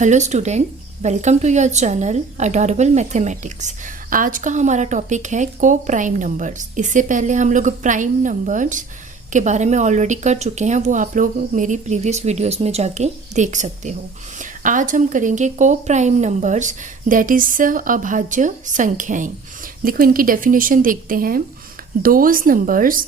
Hello student, welcome to your channel adorable mathematics. आज का हमारा टॉपिक है को प्राइम नंबर्स। इससे पहले हम लोग प्राइम नंबर्स के बारे में ऑलरेडी कर चुके हैं, वो आप लोग मेरी प्रीवियस वीडियोस में जाके देख सकते हो। आज हम करेंगे को प्राइम नंबर्स, दैट इज अभाज्य संख्याएं। देखो इनकी डेफिनेशन देखते हैं। Those numbers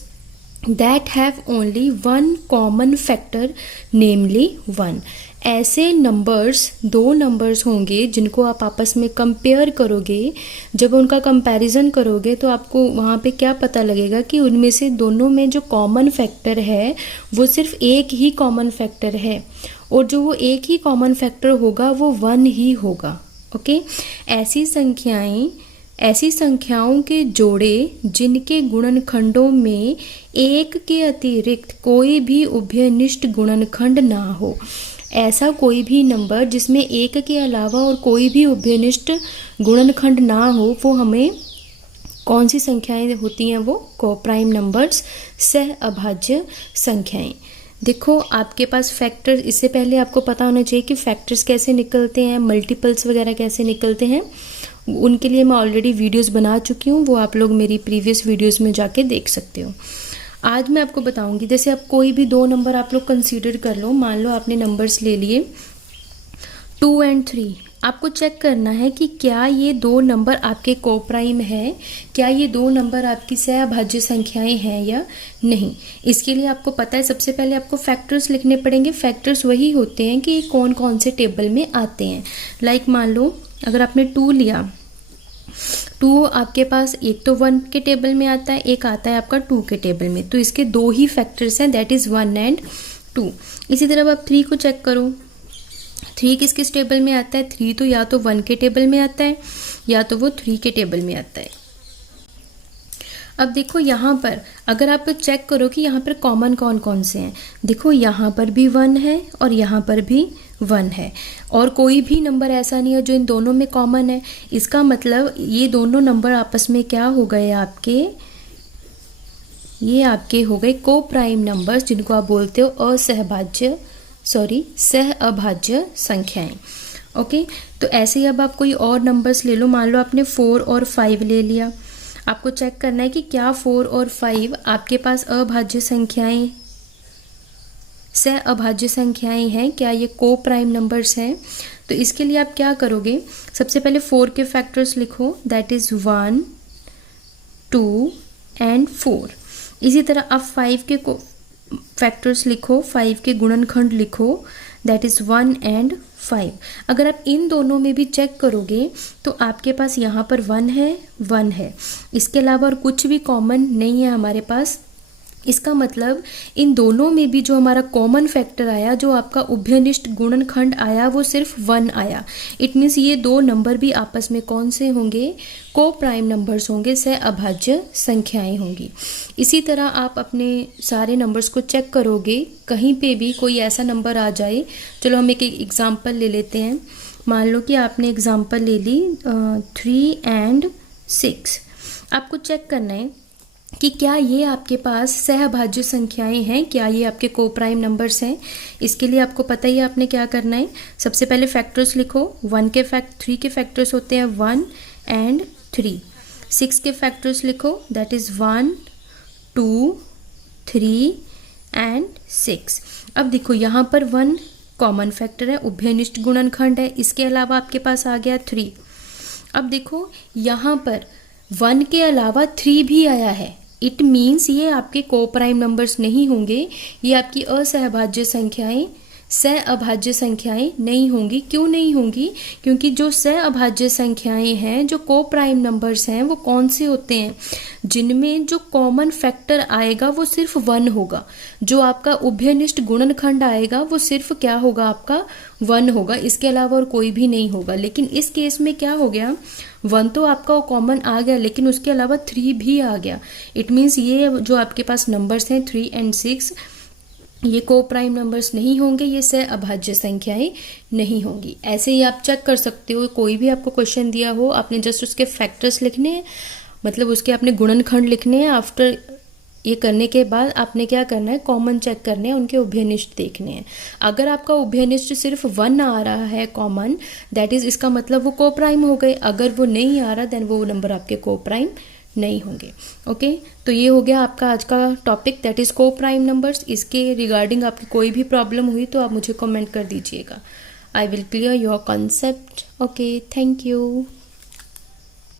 that have only one common factor namely 1। ऐसे नंबर्स, दो नंबर्स होंगे जिनको आप आपस में कंपेयर करोगे। जब उनका कंपैरिजन करोगे तो आपको वहाँ पे क्या पता लगेगा कि उनमें से दोनों में जो कॉमन फैक्टर है वो सिर्फ एक ही कॉमन फैक्टर है, और जो वो एक ही कॉमन फैक्टर होगा वो 1 ही होगा। ओके, ऐसी संख्याओं के जोड़े जिनके गुणनखंडों में एक के अतिरिक्त कोई भी उभयनिष्ठ गुणनखंड ना हो। ऐसा कोई भी नंबर जिसमें एक के अलावा और कोई भी उभयनिष्ठ गुणनखंड ना हो, वो हमें कौन सी संख्याएं होती हैं? वो को प्राइम नंबर्स, सह अभाज्य संख्याएं। देखो आपके पास फैक्टर, इससे पहले आपको पता होना चाहिए कि फैक्टर्स कैसे निकलते हैं, मल्टीपल्स वगैरह कैसे निकलते हैं। उनके लिए मैं ऑलरेडी वीडियोस बना चुकी हूँ, वो आप लोग मेरी प्रीवियस वीडियोस में जाके देख सकते हो। आज मैं आपको बताऊंगी, जैसे आप कोई भी दो नंबर आप लोग कंसीडर कर लो। मान लो आपने नंबर्स ले लिए 2 और 3। आपको चेक करना है कि क्या ये दो नंबर आपके को प्राइम है, क्या ये दो नंबर आपकी सहअभाज्य संख्याएं हैं या नहीं। इसके लिए आपको पता है, सबसे पहले आपको फैक्टर्स लिखने पड़ेंगे। फैक्टर्स वही होते हैं कि कौन कौन से टेबल में आते हैं। लाइक मान लो अगर आपने 2 लिया, 2 आपके पास एक तो 1 के टेबल में आता है, एक आता है आपका 2 के टेबल में, तो इसके दो ही फैक्टर्स हैं, दैट इज 1 और 2। इसी तरह आप 3 को चेक करो। 3 किस टेबल में आता है? 3 तो या तो 1 के टेबल में आता है या तो वो 3 के टेबल में आता है। अब देखो यहाँ पर अगर आप चेक करो कि यहाँ पर कॉमन कौन कौन से हैं, देखो यहाँ पर भी 1 है और यहाँ पर भी 1 है, और कोई भी नंबर ऐसा नहीं है जो इन दोनों में कॉमन है। इसका मतलब ये दोनों नंबर आपस में क्या हो गए आपके? ये आपके हो गए को प्राइम नंबर्स, जिनको आप बोलते हो सह अभाज्य संख्याएं। ओके, तो ऐसे ही अब आप कोई और नंबर्स ले लो। मान लो आपने 4 और 5 ले लिया। आपको चेक करना है कि क्या 4 और 5 आपके पास अभाज्य संख्याएं, सह अभाज्य संख्याएं हैं, क्या ये को प्राइम नंबर्स हैं? तो इसके लिए आप क्या करोगे? सबसे पहले 4 के फैक्टर्स लिखो, दैट इज 1, 2 और 4। इसी तरह आप 5 के फैक्टर्स लिखो, 5 के गुणनखंड लिखो, दैट इज 1 और 5। अगर आप इन दोनों में भी चेक करोगे तो आपके पास यहाँ पर 1 है। इसके अलावा और कुछ भी कॉमन नहीं है हमारे पास। इसका मतलब इन दोनों में भी जो हमारा कॉमन फैक्टर आया, जो आपका उभयनिष्ठ गुणनखंड आया, वो सिर्फ 1 आया। इट मीन्स ये दो नंबर भी आपस में कौन से होंगे? को प्राइम नंबर्स होंगे, सह अभाज्य संख्याएं होंगी। इसी तरह आप अपने सारे नंबर्स को चेक करोगे, कहीं पे भी कोई ऐसा नंबर आ जाए। चलो हम एक एग्जाम्पल ले लेते हैं। मान लो कि आपने एग्जाम्पल ले ली 3 और 6। आपको चेक करना है कि क्या ये आपके पास सहअभाज्य संख्याएं हैं, क्या ये आपके को प्राइम नंबर्स हैं। इसके लिए आपको पता ही है आपने क्या करना है। सबसे पहले फैक्टर्स लिखो। 3 के फैक्टर्स होते हैं 1 और 3। 6 के फैक्टर्स लिखो, दैट इज 1, 2, 3 और 6। अब देखो यहाँ पर 1 कॉमन फैक्टर है, उभयनिष्ठ गुणनखंड है। इसके अलावा आपके पास आ गया 3। अब देखो यहाँ पर 1 के अलावा 3 भी आया है। इट मीन्स ये आपके को प्राइम नंबर्स नहीं होंगे, ये आपकी असहभाज्य संख्याएं, सह अभाज्य संख्याएं नहीं होंगी। क्यों नहीं होंगी? क्योंकि जो सह अभाज्य संख्याएं हैं, जो को प्राइम नंबर्स हैं, वो कौन से होते हैं? जिनमें जो कॉमन फैक्टर आएगा वो सिर्फ 1 होगा। जो आपका उभयनिष्ठ गुणनखंड आएगा वो सिर्फ क्या होगा? आपका 1 होगा। इसके अलावा और कोई भी नहीं होगा। लेकिन इस केस में क्या हो गया? 1 तो आपका कॉमन आ गया, लेकिन उसके अलावा 3 भी आ गया। इट मीन्स ये जो आपके पास नंबर्स हैं 3 और 6, ये को प्राइम नंबर्स नहीं होंगे, ये सह अभाज्य संख्याएं नहीं होंगी। ऐसे ही आप चेक कर सकते हो, कोई भी आपको क्वेश्चन दिया हो, आपने जस्ट उसके फैक्टर्स लिखने हैं, मतलब उसके आपने गुणनखंड लिखने हैं। आफ्टर ये करने के बाद आपने क्या करना है, कॉमन चेक करने हैं, उनके उभयनिष्ठ देखने हैं। अगर आपका उभयनिष्ठ सिर्फ 1 आ रहा है कॉमन, दैट इज़ इसका मतलब वो को प्राइम हो गए। अगर वो नहीं आ रहा देन वो नंबर आपके को प्राइम नहीं होंगे। ओके, तो ये हो गया आपका आज का टॉपिक, दैट इज़ को प्राइम नंबर्स। इसके रिगार्डिंग आपकी कोई भी प्रॉब्लम हुई तो आप मुझे कमेंट कर दीजिएगा। I will clear your concept. Okay, thank you.